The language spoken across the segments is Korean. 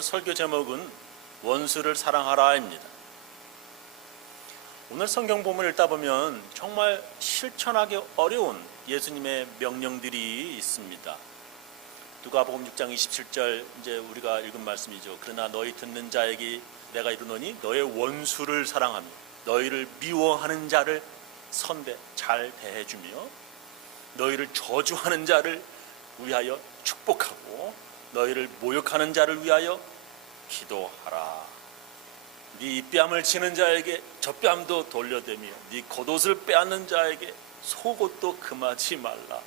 오늘 설교 제목은 원수를 사랑하라입니다. 오늘 성경 본문을 읽다 보면 정말 실천하기 어려운 예수님의 명령들이 있습니다. 누가복음 6장 27절 이제 우리가 읽은 말씀이죠. 그러나 너희 듣는 자에게 내가 이르노니 너의 원수를 사랑하며 너희를 미워하는 자를 선대 잘 대해주며 너희를 저주하는 자를 위하여 축복하고 너희를 모욕하는 자를 위하여 기도하라. 네 뺨을 치는 자에게 젖뺨도 돌려대며 네 겉옷을 빼앗는 자에게 속옷도 금하지 말라.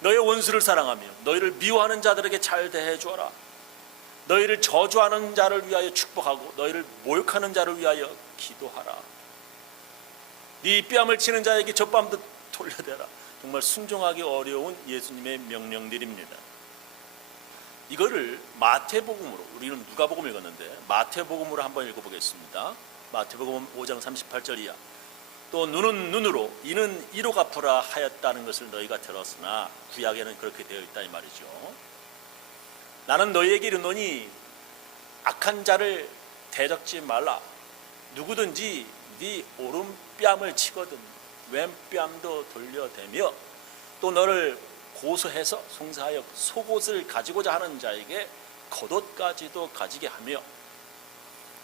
너의 원수를 사랑하며 너희를 미워하는 자들에게 잘 대해주어라. 너희를 저주하는 자를 위하여 축복하고 너희를 모욕하는 자를 위하여 기도하라. 네 뺨을 치는 자에게 젖뺨도 돌려대라. 정말 순종하기 어려운 예수님의 명령들입니다. 이거를 마태복음으로, 우리는 누가복음 읽었는데 마태복음으로 한번 읽어보겠습니다. 마태복음 5장 38절 이하. 또 눈은 눈으로 이는 이로 갚으라 하였다는 것을 너희가 들었으나 구약에는 그렇게 되어 있다 이 말이죠. 나는 너희에게 이르노니 악한 자를 대적지 말라. 누구든지 네 오른뺨을 치거든 왼뺨도 돌려대며 또 너를 고소해서 송사하여 속옷을 가지고자 하는 자에게 겉옷까지도 가지게 하며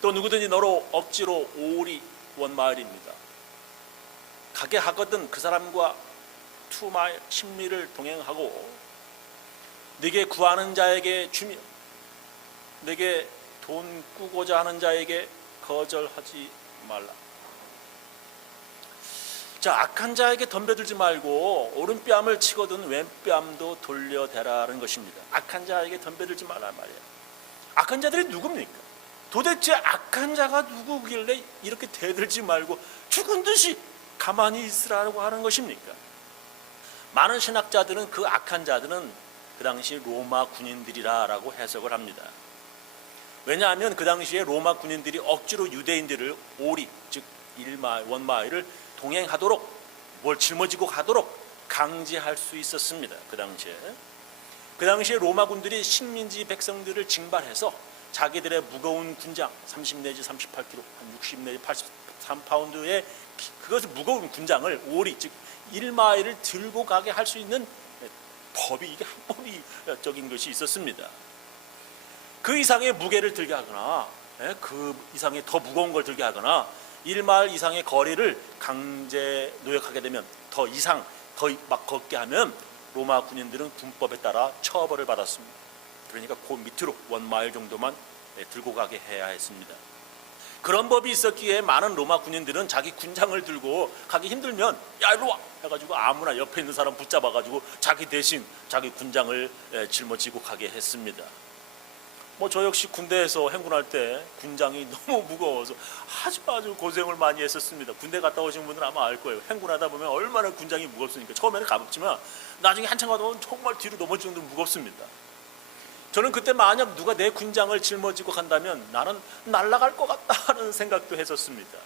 또 누구든지 너로 억지로 오리 원마일입니다. 가게 하거든 그 사람과 2마일 10리를 동행하고 네게 구하는 자에게 주며 네게 돈 꾸고자 하는 자에게 거절하지 말라. 자, 악한 자에게 덤벼들지 말고 오른뺨을 치거든 왼뺨도 돌려대라는 것입니다. 악한 자에게 덤벼들지 말란 말이에요. 악한 자들이 누굽니까? 도대체 악한 자가 누구길래 이렇게 대들지 말고 죽은 듯이 가만히 있으라고 하는 것입니까? 많은 신학자들은 그 악한 자들은 그 당시 로마 군인들이라고 해석을 합니다. 왜냐하면 그 당시에 로마 군인들이 억지로 유대인들을 오리, 즉 1마일, 1마일을 동행하도록 뭘 짊어지고 가도록 강제할 수 있었습니다. 그 당시에 로마군들이 식민지 백성들을 징발해서 자기들의 무거운 군장 30 내지 38kg, 한 60 내지 83파운드의 그것을 무거운 군장을 오리 즉 1마일을 들고 가게 할 수 있는 법이 이게 합법적인 것이 있었습니다. 그 이상의 무게를 들게 하거나 그 이상의 더 무거운 걸 들게 하거나 1마일 이상의 거리를 강제 노역하게 되면 더 막 걷게 하면 로마 군인들은 군법에 따라 처벌을 받았습니다. 그러니까 그 밑으로 1마일 정도만 들고 가게 해야 했습니다. 그런 법이 있었기에 많은 로마 군인들은 자기 군장을 들고 가기 힘들면 야 이리 와 해가지고 아무나 옆에 있는 사람 붙잡아가지고 자기 대신 자기 군장을 짊어지고 가게 했습니다. 저 역시 군대에서 행군할 때 군장이 너무 무거워서 아주 고생을 많이 했었습니다. 군대 갔다 오신 분들은 아마 알 거예요. 행군하다 보면 얼마나 군장이 무겁습니까? 처음에는 가볍지만 나중에 한참 가다 보면 정말 뒤로 넘어질 정도로 무겁습니다. 저는 그때 만약 누가 내 군장을 짊어지고 간다면 나는 날아갈 것 같다는 생각도 했었습니다.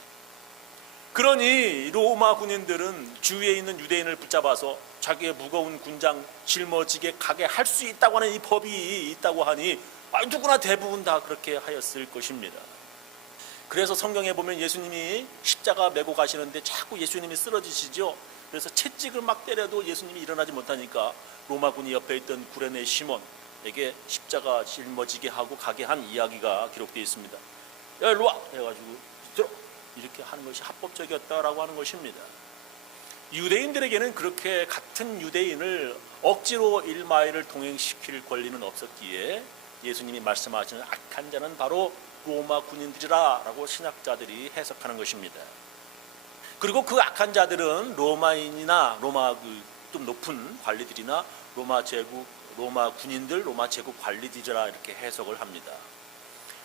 그러니 로마 군인들은 주위에 있는 유대인을 붙잡아서 자기의 무거운 군장 짊어지게 가게 할 수 있다고 하는 이 법이 있다고 하니 누구나 대부분 다 그렇게 하였을 것입니다. 그래서 성경에 보면 예수님이 십자가 메고 가시는데 자꾸 예수님이 쓰러지시죠. 그래서 채찍을 막 때려도 예수님이 일어나지 못하니까 로마군이 옆에 있던 구레네 시몬에게 십자가 짊어지게 하고 가게 한 이야기가 기록되어 있습니다. 야 일로 와 해가지고 들어 이렇게 하는 것이 합법적이었다라고 하는 것입니다. 유대인들에게는 그렇게 같은 유대인을 억지로 1마일을 동행시킬 권리는 없었기에 예수님이 말씀하시는 악한 자는 바로 로마 군인들이라 라고 신학자들이 해석하는 것입니다. 그리고 그 악한 자들은 로마인이나 로마 좀 높은 관리들이나 로마 군인들, 로마 제국 관리들이라 이렇게 해석을 합니다.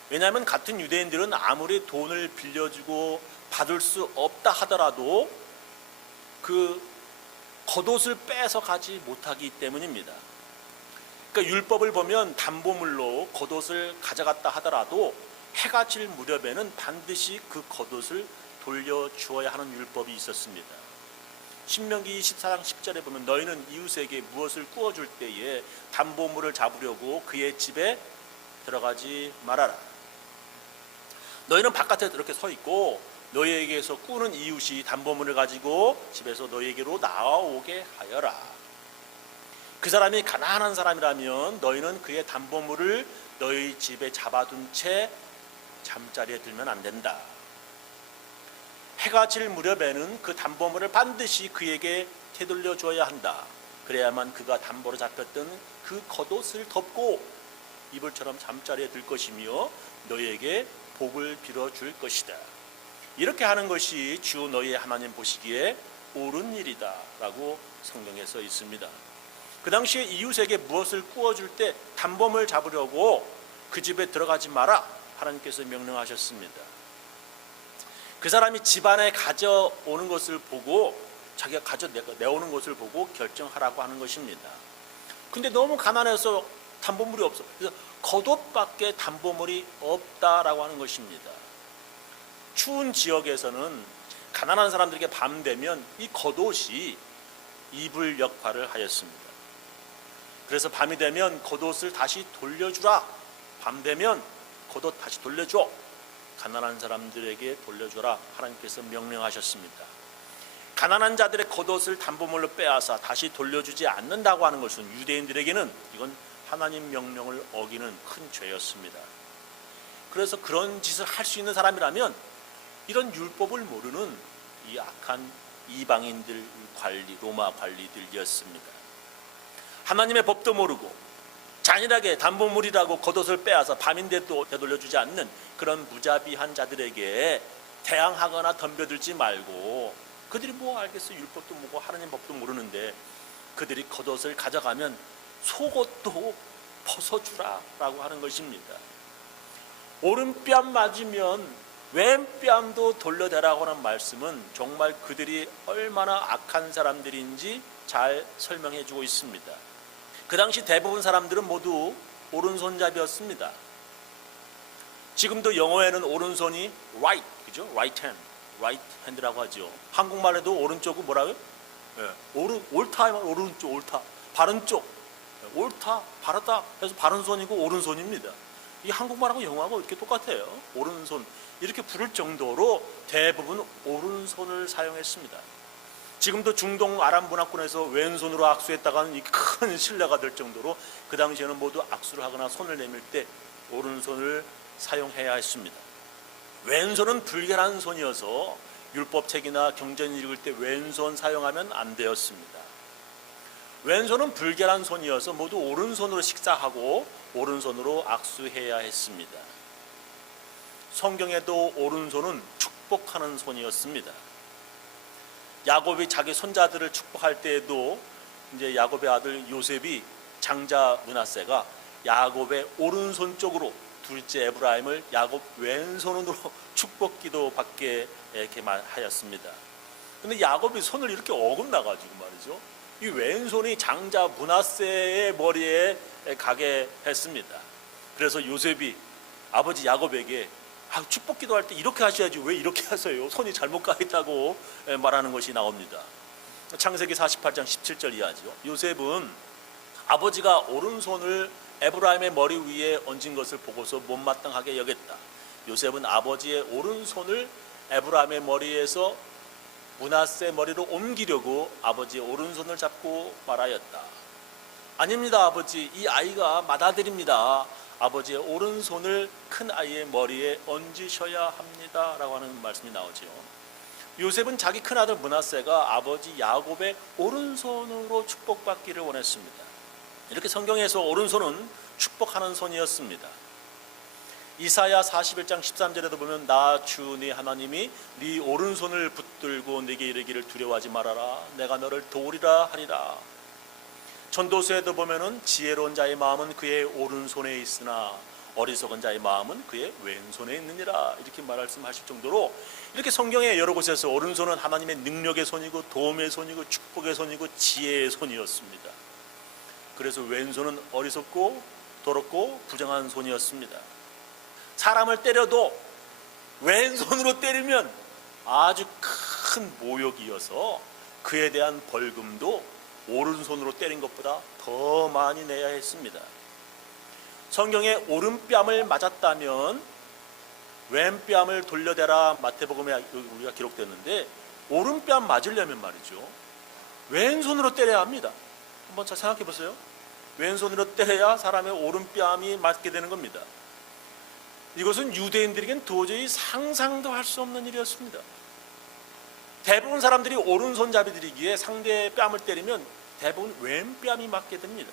왜냐하면 같은 유대인들은 아무리 돈을 빌려주고 받을 수 없다 하더라도 그 겉옷을 빼서 가지 못하기 때문입니다. 그러니까 율법을 보면 담보물로 겉옷을 가져갔다 하더라도 해가 질 무렵에는 반드시 그 겉옷을 돌려주어야 하는 율법이 있었습니다. 신명기 24장 10절에 보면 너희는 이웃에게 무엇을 구워줄 때에 담보물을 잡으려고 그의 집에 들어가지 말아라. 너희는 바깥에 이렇게 서 있고 너희에게서 꾸는 이웃이 담보물을 가지고 집에서 너희에게로 나오게 하여라. 그 사람이 가난한 사람이라면 너희는 그의 담보물을 너희 집에 잡아둔 채 잠자리에 들면 안 된다. 해가 질 무렵에는 그 담보물을 반드시 그에게 되돌려 줘야 한다. 그래야만 그가 담보로 잡혔던 그 겉옷을 덮고 이불처럼 잠자리에 들 것이며 너희에게 복을 빌어줄 것이다. 이렇게 하는 것이 주 너희의 하나님 보시기에 옳은 일이다 라고 성경에 써 있습니다. 그 당시에 이웃에게 무엇을 구워줄 때 담보물 잡으려고 그 집에 들어가지 마라 하나님께서 명령하셨습니다. 그 사람이 집안에 가져오는 것을 보고 자기가 가져내오는 것을 보고 결정하라고 하는 것입니다. 근데 너무 가난해서 담보물이 없어. 그래서 겉옷밖에 담보물이 없다라고 하는 것입니다. 추운 지역에서는 가난한 사람들에게 밤 되면 이 겉옷이 이불 역할을 하였습니다. 그래서 밤이 되면 겉옷을 다시 돌려주라. 밤 되면 겉옷 다시 돌려줘. 가난한 사람들에게 돌려줘라 하나님께서 명령하셨습니다. 가난한 자들의 겉옷을 담보물로 빼앗아 다시 돌려주지 않는다고 하는 것은 유대인들에게는 이건 하나님 명령을 어기는 큰 죄였습니다. 그래서 그런 짓을 할 수 있는 사람이라면 이런 율법을 모르는 이 악한 이방인들 로마 관리들이었습니다. 하나님의 법도 모르고 잔인하게 담보물이라고 겉옷을 빼앗아 밤인데도 되돌려주지 않는 그런 무자비한 자들에게 대항하거나 덤벼들지 말고, 그들이 뭐 알겠어, 율법도 모르고 하나님 법도 모르는데 그들이 겉옷을 가져가면 속옷도 벗어주라라고 하는 것입니다. 오른뺨 맞으면 왼뺨도 돌려대라고 하는 말씀은 정말 그들이 얼마나 악한 사람들인지 잘 설명해 주고 있습니다. 그 당시 대부분 사람들은 모두 오른손잡이였습니다. 지금도 영어에는 오른손이 right, 그죠? right hand라고 하죠. 한국말에도 오른쪽은 뭐라고요? 옳다, 오른쪽, 옳다, 바른 쪽, 옳다, 바르다 해서 바른 손이고 오른손입니다. 이 한국말하고 영어하고 이렇게 똑같아요. 오른손 이렇게 부를 정도로 대부분 오른손을 사용했습니다. 지금도 중동 아랍 문화권에서 왼손으로 악수했다가는 이 큰 신뢰가 될 정도로 그 당시에는 모두 악수를 하거나 손을 내밀 때 오른손을 사용해야 했습니다. 왼손은 불결한 손이어서 율법책이나 경전 읽을 때 왼손 사용하면 안 되었습니다. 왼손은 불결한 손이어서 모두 오른손으로 식사하고 오른손으로 악수해야 했습니다. 성경에도 오른손은 축복하는 손이었습니다. 야곱이 자기 손자들을 축복할 때에도 이제 야곱의 아들 요셉이 장자 므낫세가 야곱의 오른손 쪽으로 둘째 에브라임을 야곱 왼손으로 축복기도 받게 이렇게 하였습니다. 그런데 야곱이 손을 이렇게 어긋나 가지고 말이죠, 이 왼손이 장자 므낫세의 머리에 가게 했습니다. 그래서 요셉이 아버지 야곱에게 축복기도 할 때 이렇게 하셔야지 왜 이렇게 하세요? 손이 잘못 가 있다고 말하는 것이 나옵니다. 창세기 48장 17절 이하죠. 요셉은 아버지가 오른손을 에브라임의 머리 위에 얹은 것을 보고서 못마땅하게 여겼다. 요셉은 아버지의 오른손을 에브라임의 머리에서 므낫세 머리로 옮기려고 아버지의 오른손을 잡고 말하였다. 아닙니다, 아버지. 이 아이가 맏아들입니다. 아버지의 오른손을 큰 아이의 머리에 얹으셔야 합니다 라고 하는 말씀이 나오죠. 요셉은 자기 큰아들 므낫세가 아버지 야곱의 오른손으로 축복받기를 원했습니다. 이렇게 성경에서 오른손은 축복하는 손이었습니다. 이사야 41장 13절에도 보면 나 주 네 하나님이 네 오른손을 붙들고 네게 이르기를 두려워하지 말아라. 내가 너를 도우리라 하리라. 전도서에도 보면은 지혜로운 자의 마음은 그의 오른손에 있으나 어리석은 자의 마음은 그의 왼손에 있느니라 이렇게 말씀하실 정도로 이렇게 성경의 여러 곳에서 오른손은 하나님의 능력의 손이고 도움의 손이고 축복의 손이고 지혜의 손이었습니다. 그래서 왼손은 어리석고 더럽고 부정한 손이었습니다. 사람을 때려도 왼손으로 때리면 아주 큰 모욕이어서 그에 대한 벌금도 오른손으로 때린 것보다 더 많이 내야 했습니다. 성경에 오른뺨을 맞았다면 왼뺨을 돌려대라 마태복음에 우리가 기록됐는데, 오른뺨 맞으려면 말이죠, 왼손으로 때려야 합니다. 한번 잘 생각해 보세요. 왼손으로 때려야 사람의 오른뺨이 맞게 되는 겁니다. 이것은 유대인들에겐 도저히 상상도 할 수 없는 일이었습니다. 대부분 사람들이 오른손잡이들이기에 상대의 뺨을 때리면 대부분 왼뺨이 맞게 됩니다.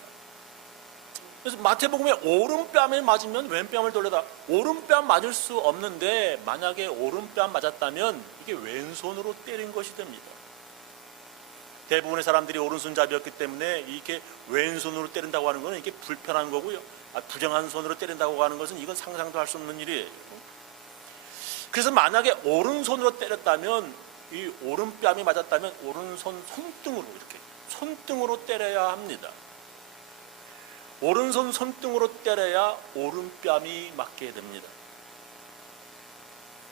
그래서 마태복음에 오른뺨에 맞으면 왼뺨을 돌려다, 오른뺨 맞을 수 없는데 만약에 오른뺨 맞았다면 이게 왼손으로 때린 것이 됩니다. 대부분의 사람들이 오른손잡이였기 때문에 이렇게 왼손으로 때린다고 하는 것은 이게 불편한 거고요, 부정한 손으로 때린다고 하는 것은 이건 상상도 할 수 없는 일이에요. 그래서 만약에 오른손으로 때렸다면, 이 오른뺨이 맞았다면 오른손 손등으로, 이렇게 손등으로 때려야 합니다. 오른손 손등으로 때려야 오른뺨이 맞게 됩니다.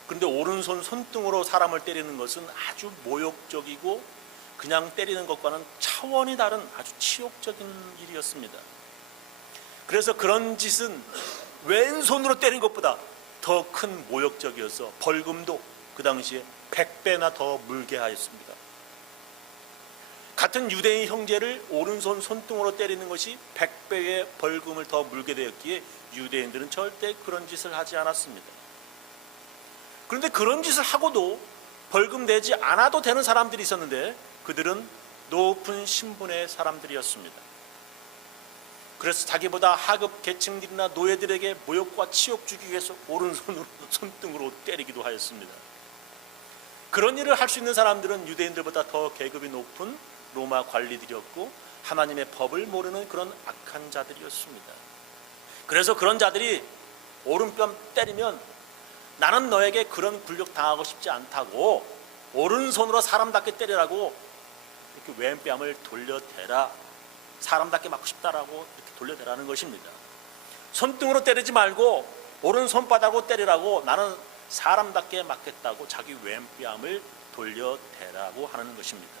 그런데 오른손 손등으로 사람을 때리는 것은 아주 모욕적이고 그냥 때리는 것과는 차원이 다른 아주 치욕적인 일이었습니다. 그래서 그런 짓은 왼손으로 때린 것보다 더 큰 모욕적이어서 벌금도 그 당시에 100배나 더 물게 하였습니다. 같은 유대인 형제를 오른손 손등으로 때리는 것이 100배의 벌금을 더 물게 되었기에 유대인들은 절대 그런 짓을 하지 않았습니다. 그런데 그런 짓을 하고도 벌금 내지 않아도 되는 사람들이 있었는데 그들은 높은 신분의 사람들이었습니다. 그래서 자기보다 하급 계층들이나 노예들에게 모욕과 치욕 주기 위해서 오른손으로 손등으로 때리기도 하였습니다. 그런 일을 할 수 있는 사람들은 유대인들보다 더 계급이 높은 로마 관리들이었고 하나님의 법을 모르는 그런 악한 자들이었습니다. 그래서 그런 자들이 오른뺨 때리면 나는 너에게 그런 굴욕 당하고 싶지 않다고 오른손으로 사람답게 때리라고 이렇게 왼뺨을 돌려대라, 사람답게 맞고 싶다라고 이렇게 돌려대라는 것입니다. 손등으로 때리지 말고 오른손바닥으로 때리라고, 나는 사람답게 맞겠다고 자기 왼뺨을 돌려대라고 하는 것입니다.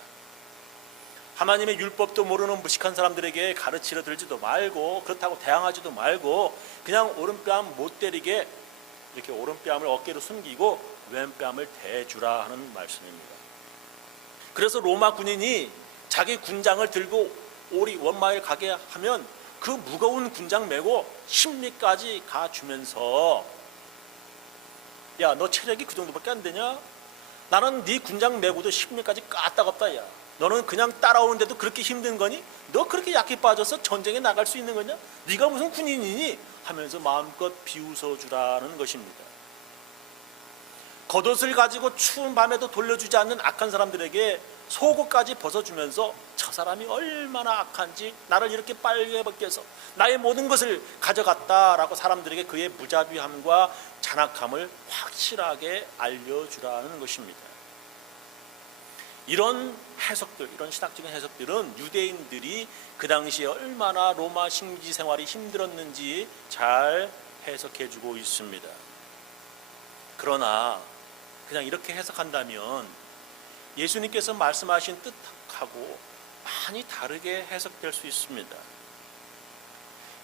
하나님의 율법도 모르는 무식한 사람들에게 가르치려 들지도 말고 그렇다고 대항하지도 말고 그냥 오른뺨 못 때리게 이렇게 오른뺨을 어깨로 숨기고 왼뺨을 대주라 하는 말씀입니다. 그래서 로마 군인이 자기 군장을 들고 오리 원마일 가게 하면 그 무거운 군장 메고 십리까지 가주면서, 야, 너 체력이 그 정도밖에 안 되냐? 나는 네 군장 메고도 십리까지 까딱없다. 야, 너는 그냥 따라오는데도 그렇게 힘든 거니? 너 그렇게 약해 빠져서 전쟁에 나갈 수 있는 거냐? 네가 무슨 군인이니? 하면서 마음껏 비웃어주라는 것입니다. 겉옷을 가지고 추운 밤에도 돌려주지 않는 악한 사람들에게 속옷까지 벗어주면서 저 사람이 얼마나 악한지, 나를 이렇게 빨개 벗겨서 나의 모든 것을 가져갔다라고 사람들에게 그의 무자비함과 잔악함을 확실하게 알려주라는 것입니다. 이런 해석들, 이런 신학적인 해석들은 유대인들이 그 당시에 얼마나 로마 식민지 생활이 힘들었는지 잘 해석해주고 있습니다. 그러나 그냥 이렇게 해석한다면 예수님께서 말씀하신 뜻하고 많이 다르게 해석될 수 있습니다.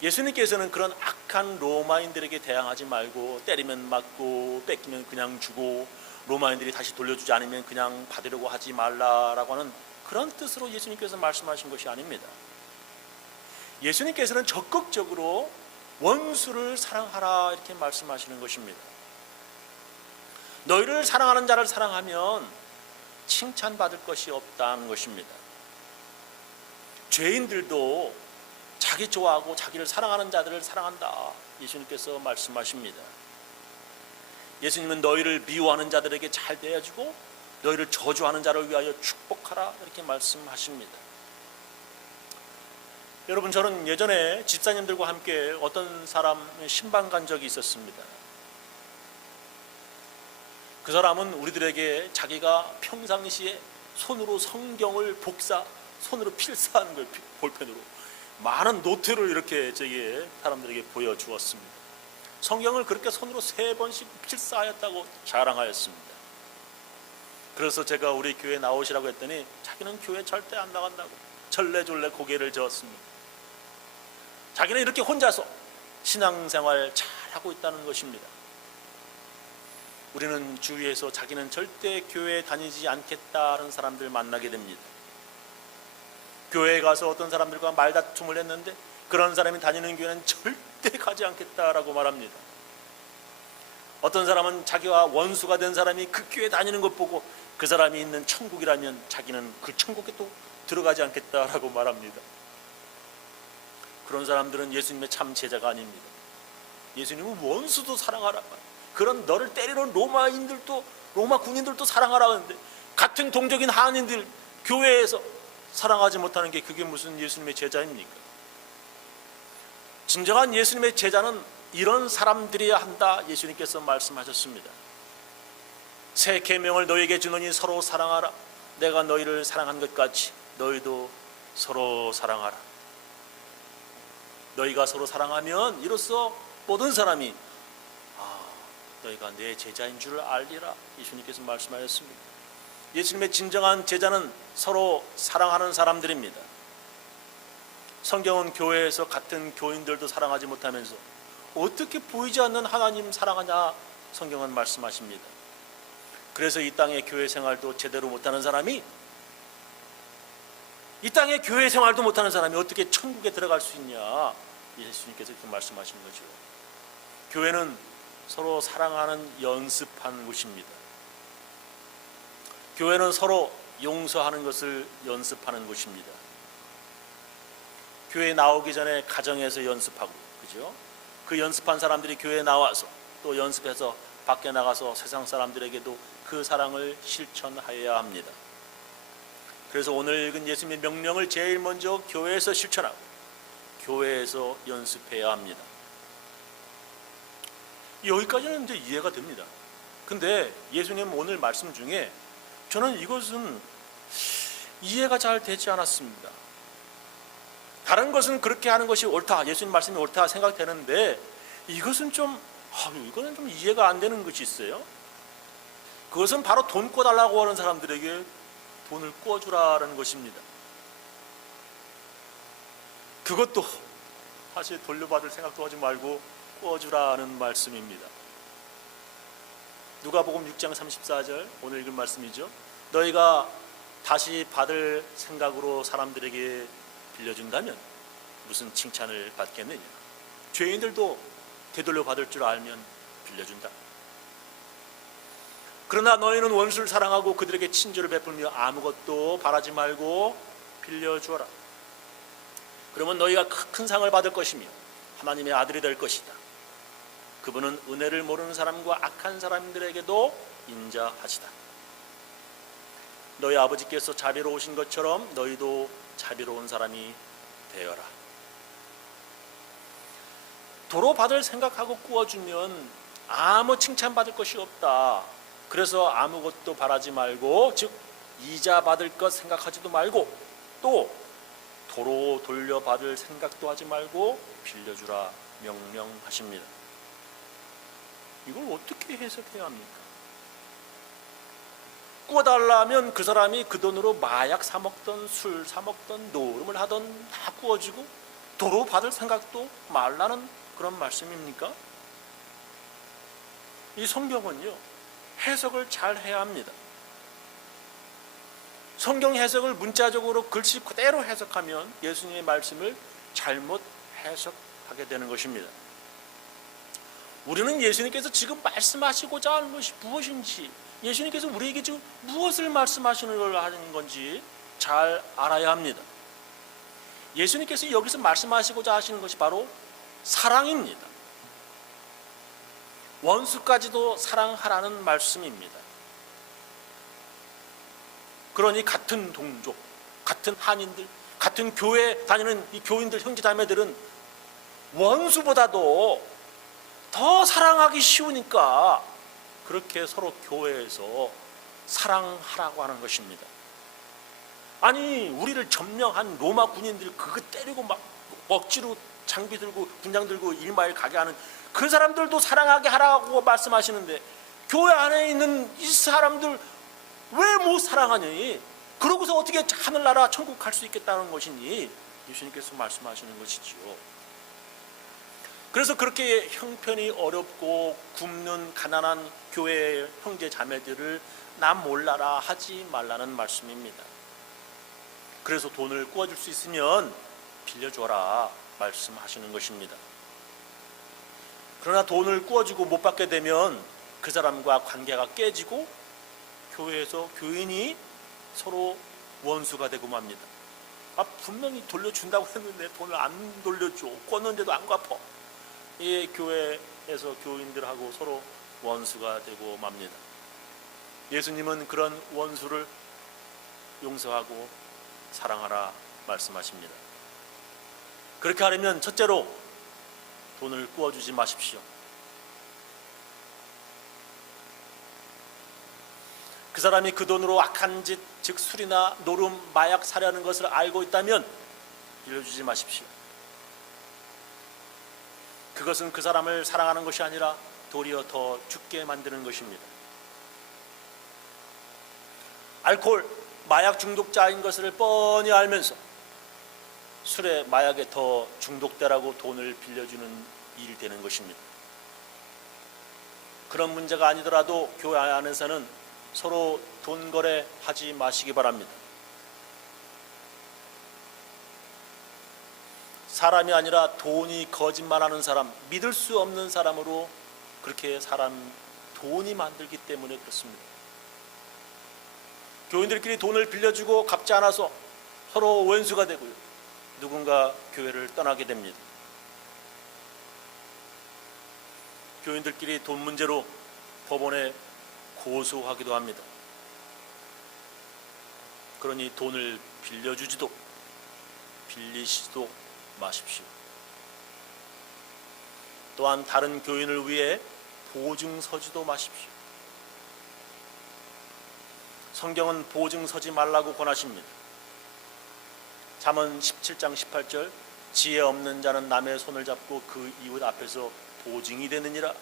예수님께서는 그런 악한 로마인들에게 대항하지 말고 때리면 맞고 뺏기면 그냥 주고 로마인들이 다시 돌려주지 않으면 그냥 받으려고 하지 말라라고 하는 그런 뜻으로 예수님께서 말씀하신 것이 아닙니다. 예수님께서는 적극적으로 원수를 사랑하라 이렇게 말씀하시는 것입니다. 너희를 사랑하는 자를 사랑하면 칭찬받을 것이 없다는 것입니다. 죄인들도 자기 좋아하고 자기를 사랑하는 자들을 사랑한다, 예수님께서 말씀하십니다. 예수님은 너희를 미워하는 자들에게 잘 대해주고 너희를 저주하는 자를 위하여 축복하라 이렇게 말씀하십니다. 여러분, 저는 예전에 집사님들과 함께 어떤 사람 신방 간 적이 있었습니다. 그 사람은 우리들에게 자기가 평상시에 손으로 성경을 손으로 필사하는 걸 볼펜으로 많은 노트를 이렇게 사람들에게 보여주었습니다. 성경을 그렇게 손으로 3번씩 필사하였다고 자랑하였습니다. 그래서 제가 우리 교회에 나오시라고 했더니 자기 자기는 교회 절대 안 나간다고 절레절레 고개를 저었습니다. 자기는 이렇게 혼자서 신앙생활 잘하고 있다는 것입니다. 우리는 주위에서 자기는 절대 교회에 다니지 않겠다는 사람들 만나게 됩니다. 교회에 가서 어떤 사람들과 말다툼을 했는데 그런 사람이 다니는 교회는 절대 가지 않겠다라고 말합니다. 어떤 사람은 자기와 원수가 된 사람이 그 교회 다니는 것 보고 그 사람이 있는 천국이라면 자기는 그 천국에 또 들어가지 않겠다라고 말합니다. 그런 사람들은 예수님의 참 제자가 아닙니다. 예수님은 원수도 사랑하라, 그런 너를 때리는 로마 군인들도 사랑하라 하는데 같은 동족인 한인들 교회에서 사랑하지 못하는 게 그게 무슨 예수님의 제자입니까? 진정한 예수님의 제자는 이런 사람들이어야 한다, 예수님께서 말씀하셨습니다. 새 계명을 너희에게 주노니 서로 사랑하라. 내가 너희를 사랑한 것 같이 너희도 서로 사랑하라. 너희가 서로 사랑하면 이로써 모든 사람이 너희가 내 제자인 줄 알리라, 예수님께서 말씀하셨습니다. 예수님의 진정한 제자는 서로 사랑하는 사람들입니다. 성경은 교회에서 같은 교인들도 사랑하지 못하면서 어떻게 보이지 않는 하나님 사랑하냐 성경은 말씀하십니다. 그래서 이 땅의 교회 생활도 제대로 못하는 사람이 어떻게 천국에 들어갈 수 있냐, 예수님께서 이렇게 말씀하신 거죠. 교회는 서로 사랑하는 연습하는 곳입니다. 교회는 서로 용서하는 것을 연습하는 곳입니다. 교회에 나오기 전에 가정에서 연습하고, 그죠? 그 연습한 사람들이 교회에 나와서 또 연습해서 밖에 나가서 세상 사람들에게도 그 사랑을 실천하여야 합니다. 그래서 오늘 읽은 예수님의 명령을 제일 먼저 교회에서 실천하고 교회에서 연습해야 합니다. 여기까지는 이제 이해가 됩니다. 근데 예수님 오늘 말씀 중에 저는 이것은 이해가 잘 되지 않았습니다. 다른 것은 그렇게 하는 것이 옳다, 예수님 말씀이 옳다 생각되는데 이거는 좀 이해가 안 되는 것이 있어요. 그것은 바로 돈 꿔달라고 하는 사람들에게 돈을 꿔주라는 것입니다. 그것도 사실 돌려받을 생각도 하지 말고 꿔주라는 말씀입니다. 누가복음 6장 34절 오늘 읽은 말씀이죠. 너희가 다시 받을 생각으로 사람들에게 빌려준다면 무슨 칭찬을 받겠느냐. 죄인들도 되돌려 받을 줄 알면 빌려준다. 그러나 너희는 원수를 사랑하고 그들에게 친절을 베풀며 아무것도 바라지 말고 빌려주어라. 그러면 너희가 큰 상을 받을 것이며 하나님의 아들이 될 것이다. 그분은 은혜를 모르는 사람과 악한 사람들에게도 인자하시다. 너희 아버지께서 자비로우신 것처럼 너희도 자비로운 사람이 되어라. 도로 받을 생각하고 꾸어주면 아무 칭찬받을 것이 없다. 그래서 아무것도 바라지 말고, 즉 이자 받을 것 생각하지도 말고 또 도로 돌려받을 생각도 하지 말고 빌려주라 명령하십니다. 이걸 어떻게 해석해야 합니까? 꾸어달라면 그 사람이 그 돈으로 마약 사 먹던 술 사 먹던 노름을 하던 다 꾸어주고 도로 받을 생각도 말라는 그런 말씀입니까? 이 성경은요, 해석을 잘 해야 합니다. 성경 해석을 문자적으로 글씨 그대로 해석하면 예수님의 말씀을 잘못 해석하게 되는 것입니다. 우리는 예수님께서 지금 말씀하시고자 하는 것이 무엇인지, 예수님께서 우리에게 지금 무엇을 말씀하시는 걸 하는 건지 잘 알아야 합니다. 예수님께서 여기서 말씀하시고자 하시는 것이 바로 사랑입니다. 원수까지도 사랑하라는 말씀입니다. 그러니 같은 동족, 같은 한인들, 같은 교회 다니는 이 교인들, 형제자매들은 원수보다도 더 사랑하기 쉬우니까 그렇게 서로 교회에서 사랑하라고 하는 것입니다. 아니, 우리를 점령한 로마 군인들 그거 때리고 막 억지로 장비 들고 군장 들고 1마일 가게 하는 그 사람들도 사랑하게 하라고 말씀하시는데 교회 안에 있는 이 사람들 왜 못 사랑하니? 그러고서 어떻게 하늘나라 천국 갈 수 있겠다는 것이니 예수님께서 말씀하시는 것이지요. 그래서 그렇게 형편이 어렵고 굶는 가난한 교회 형제 자매들을 나 몰라라 하지 말라는 말씀입니다. 그래서 돈을 구워줄 수 있으면 빌려줘라 말씀하시는 것입니다. 그러나 돈을 구워주고 못 받게 되면 그 사람과 관계가 깨지고 교회에서 교인이 서로 원수가 되고 맙니다. 분명히 돌려준다고 했는데 돈을 안 돌려줘. 꿨는데도 안 갚아. 이 교회에서 교인들하고 서로 원수가 되고 맙니다. 예수님은 그런 원수를 용서하고 사랑하라 말씀하십니다. 그렇게 하려면 첫째로 돈을 구워주지 마십시오. 그 사람이 그 돈으로 악한 짓, 즉 술이나 노름, 마약 사려는 것을 알고 있다면 빌려주지 마십시오. 그것은 그 사람을 사랑하는 것이 아니라 도리어 더 죽게 만드는 것입니다. 알코올, 마약 중독자인 것을 뻔히 알면서 술에, 마약에 더 중독되라고 돈을 빌려주는 일이 되는 것입니다. 그런 문제가 아니더라도 교회 안에서는 서로 돈 거래하지 마시기 바랍니다. 사람이 아니라 돈이 거짓말하는 사람, 믿을 수 없는 사람으로 그렇게 돈이 만들기 때문에 그렇습니다. 교인들끼리 돈을 빌려주고 갚지 않아서 서로 원수가 되고요. 누군가 교회를 떠나게 됩니다. 교인들끼리 돈 문제로 법원에 고소하기도 합니다. 그러니 돈을 빌려주지도 빌리시지도 마십시오. 또한 다른 교인을 위해 보증 서지도 마십시오. 성경은 보증 서지 말라고 권하십니다. 잠언 17장 18절 지혜 없는 자는 남의 손을 잡고 그 이웃 앞에서 보증이 되느니라.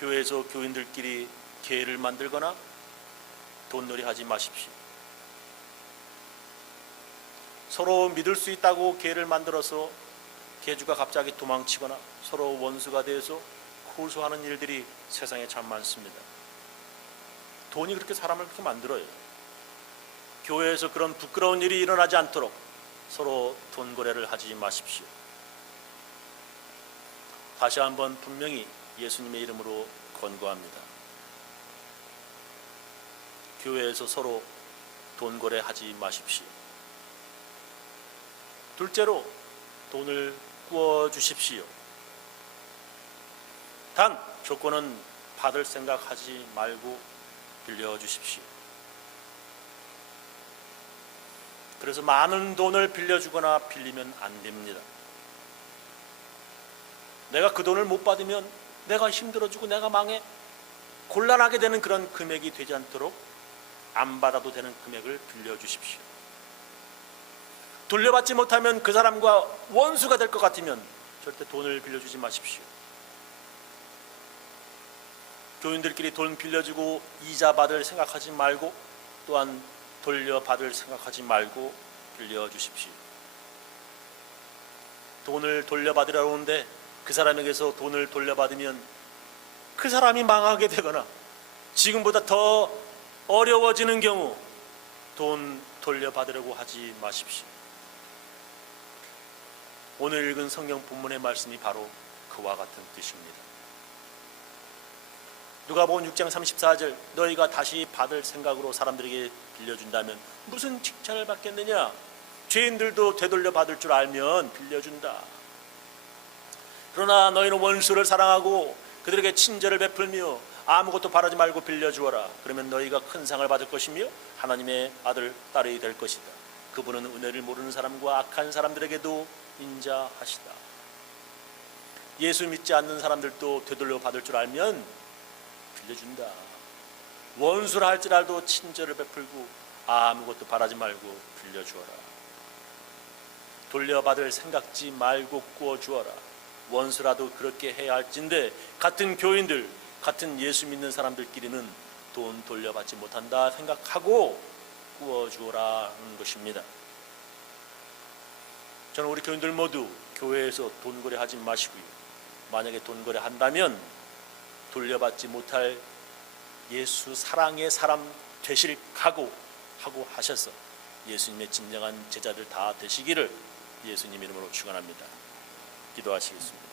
교회에서 교인들끼리 계를 만들거나 돈놀이 하지 마십시오. 서로 믿을 수 있다고 계를 만들어서 계주가 갑자기 도망치거나 서로 원수가 되어서 고소하는 일들이 세상에 참 많습니다. 돈이 그렇게 사람을 그렇게 만들어요. 교회에서 그런 부끄러운 일이 일어나지 않도록 서로 돈 거래를 하지 마십시오. 다시 한번 분명히 예수님의 이름으로 권고합니다. 교회에서 서로 돈 거래하지 마십시오. 둘째로 돈을 구워 주십시오. 단 조건은 받을 생각하지 말고 빌려 주십시오. 그래서 많은 돈을 빌려주거나 빌리면 안 됩니다. 내가 그 돈을 못 받으면 내가 힘들어지고 내가 망해 곤란하게 되는 그런 금액이 되지 않도록 안 받아도 되는 금액을 빌려주십시오. 돌려받지 못하면 그 사람과 원수가 될 것 같으면 절대 돈을 빌려주지 마십시오. 교인들끼리 돈 빌려주고 이자 받을 생각하지 말고 또한 돌려받을 생각하지 말고 빌려주십시오. 돈을 돌려받으려고 하는데 그 사람에게서 돈을 돌려받으면 그 사람이 망하게 되거나 지금보다 더 어려워지는 경우 돈 돌려받으려고 하지 마십시오. 오늘 읽은 성경 본문의 말씀이 바로 그와 같은 뜻입니다. 누가복음 6장 34절 너희가 다시 받을 생각으로 사람들에게 빌려준다면 무슨 칭찬을 받겠느냐? 죄인들도 되돌려 받을 줄 알면 빌려준다. 그러나 너희는 원수를 사랑하고 그들에게 친절을 베풀며 아무것도 바라지 말고 빌려주어라. 그러면 너희가 큰 상을 받을 것이며 하나님의 아들, 딸이 될 것이다. 그분은 은혜를 모르는 사람과 악한 사람들에게도 인자하시다. 예수 믿지 않는 사람들도 되돌려 받을 줄 알면 빌려준다. 원수를 할지라도 친절을 베풀고 아무것도 바라지 말고 빌려주어라. 돌려받을 생각지 말고 구워주어라. 원수라도 그렇게 해야 할진데 같은 교인들, 같은 예수 믿는 사람들끼리는 돈 돌려받지 못한다 생각하고 바꾸어 주어라는 것입니다. 저는 우리 교인들 모두 교회에서 돈거래 하지 마시고요. 만약에 돈거래 한다면 돌려받지 못할 예수 사랑의 사람 되실 각오하고 하셔서 예수님의 진정한 제자들 다 되시기를 예수님 이름으로 축원합니다. 기도하시겠습니다.